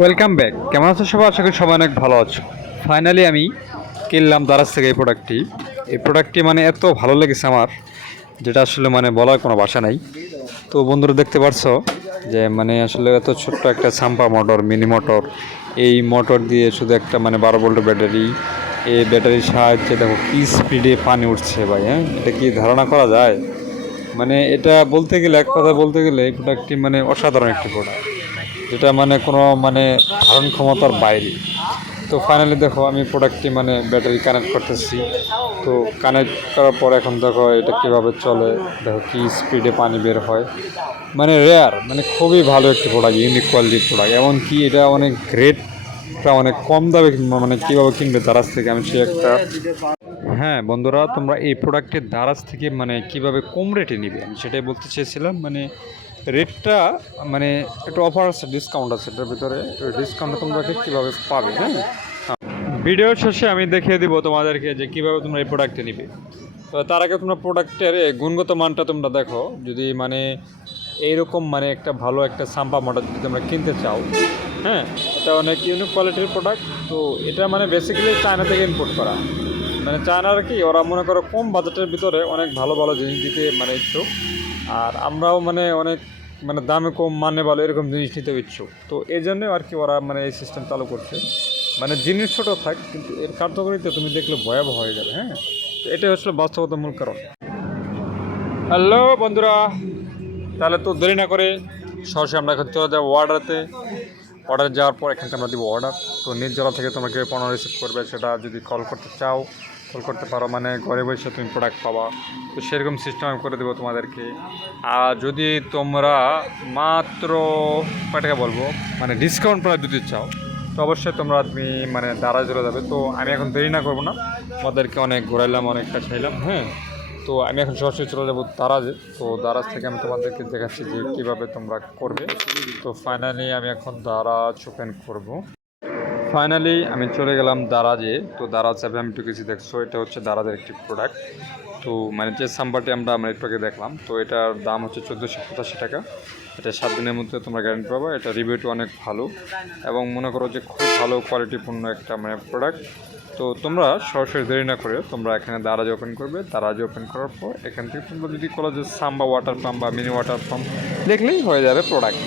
Welcome back. কেমন আছো সবাই? আশা করি সবাই অনেক ভালো আছো। ফাইনালি আমি কিনলাম দারাজ থেকে এই প্রোডাক্টটি মানে এত ভালো লেগেছে আমার, যেটা আসলে মানে বলার কোনো ভাষা নাই। তো বন্ধুরা দেখতে পারছো যে মানে আসলে এত ছোট্ট একটা সাম্পা মোটর, মিনি মোটর, এই মোটর দিয়ে শুধু একটা মানে 12 ভোল্টের ব্যাটারি, এই ব্যাটারির সাহায্যে দেখো কি স্পিডে পানি উঠছে ভাই। হ্যাঁ, এটা কি ধারণা করা যায়? মানে এটা বলতে গেলে, এক কথা বলতে গেলে, এই প্রোডাক্টটি মানে অসাধারণ একটি প্রোডাক্ট, যেটা মানে কোনো মানে ধারণ ক্ষমতার বাইরে। তো ফাইনালি দেখো আমি প্রোডাক্টটি মানে ব্যাটারি কানেক্ট করতেছি। তো কানেক্ট করার পর এখন দেখো এটা কীভাবে চলে, দেখো কি স্পিডে পানি বের হয়। মানে রেয়ার, মানে খুবই ভালো একটি প্রোডাক্ট, ইউনিক কোয়ালিটির প্রোডাক্ট। এমনকি এটা অনেক গ্রেটটা অনেক কম দামে মানে কীভাবে কিনবে দারাজ থেকে, আমি সে একটা। হ্যাঁ বন্ধুরা, তোমরা এই প্রোডাক্টের দারাজ থেকে মানে কিভাবে কম রেটে নিবে আমি সেটাই বলতে চেয়েছিলাম। মানে রেটটা মানে একটু অফার আছে, ডিসকাউন্ট আছে এটার ভিতরে। ডিসকাউন্টটা তোমরা কীভাবে পাবে, হ্যাঁ, ভিডিওর শেষে আমি দেখিয়ে দিব তোমাদেরকে যে কীভাবে তোমরা এই প্রোডাক্টটা নিবে। তো তার আগে তোমরা প্রোডাক্টের গুণগত মানটা তোমরা দেখো। যদি মানে এইরকম মানে একটা ভালো একটা সাম্পা মোটর যদি তোমরা কিনতে চাও, হ্যাঁ, এটা অনেক ইউনিক কোয়ালিটির প্রোডাক্ট। তো এটা মানে বেসিক্যালি চায়না থেকে ইম্পোর্ট করা। মানে চায়নার কি, ওরা মনে করো কম বাজেটের ভিতরে অনেক ভালো ভালো জিনিস দিতে মানে ইচ্ছুক। আর আমরাও মানে অনেক মানে দামে কম মানে ভালো এরকম জিনিস নিতে ইচ্ছুক। তো এই জন্যে আর কি ওরা মানে এই সিস্টেম চালু করছে। মানে জিনিস ছোটো থাক, কিন্তু এর কার্যকারিতা তুমি দেখলে ভয়াবহ হয়ে যাবে। হ্যাঁ, তো এটাই হচ্ছে বাস্তবতার মূল কারণ। হ্যালো বন্ধুরা, তাহলে তো দেরি না করে সরাসরি আমরা এখন চলে যাবো অর্ডারতে। অর্ডার যাওয়ার পর এখানে আমরা দিব অর্ডার। তো নির্জলা থেকে তোমরা কেউ পণ্য রিসিভ করবে, সেটা যদি কল করতে চাও কল করতে পারো, মানে ঘরে বসে তুমি প্রোডাক্ট পাবা। তো সেরকম সিস্টেম আমি করে দেবো তোমাদেরকে। আর যদি তোমরা মাত্র কয় টাকা বলবো, মানে ডিসকাউন্ট প্রাইস যদি চাও, তো অবশ্যই তুমি মানে দারাজ চলে যাবে। তো আমি এখন দেরি না করবো না, তোমাদেরকে অনেক ঘোরাইলাম, অনেকটা চাইলাম। হ্যাঁ, তো আমি এখন সরাসরি চলে যাবো দারাজে। তো দারাজ থেকে আমি তোমাদেরকে দেখাচ্ছি যে কীভাবে তোমরা করবে। তো ফাইনালি আমি এখন দারাজ ওপেন করব। ফাইনালি আমি চলে গেলাম দারাজে। তো দারাজ অ্যাপে আমি একটু কিছু দেখছো, এটা হচ্ছে দারাজের একটি প্রোডাক্ট। তো মানে যে সাম্বারটি আমরা একটু আগে দেখলাম, তো এটার দাম হচ্ছে 1485 টাকা। এটা 7 দিনের মধ্যে তোমরা গ্যারান্টি পাবো। এটা রিভিউটা অনেক ভালো, এবং মনে করো যে খুব ভালো কোয়ালিটিপূর্ণ একটা মানে প্রোডাক্ট। তো তোমরা সরাসরি দেরি না করে তোমরা এখানে দারাজ ওপেন করবে। দারাজ ওপেন করার পর এখান থেকে তোমরা যদি করো যে সাম্বা ওয়াটার পাম্প বা মিনি ওয়াটার পাম্প, দেখলেই হয়ে যাবে প্রোডাক্ট।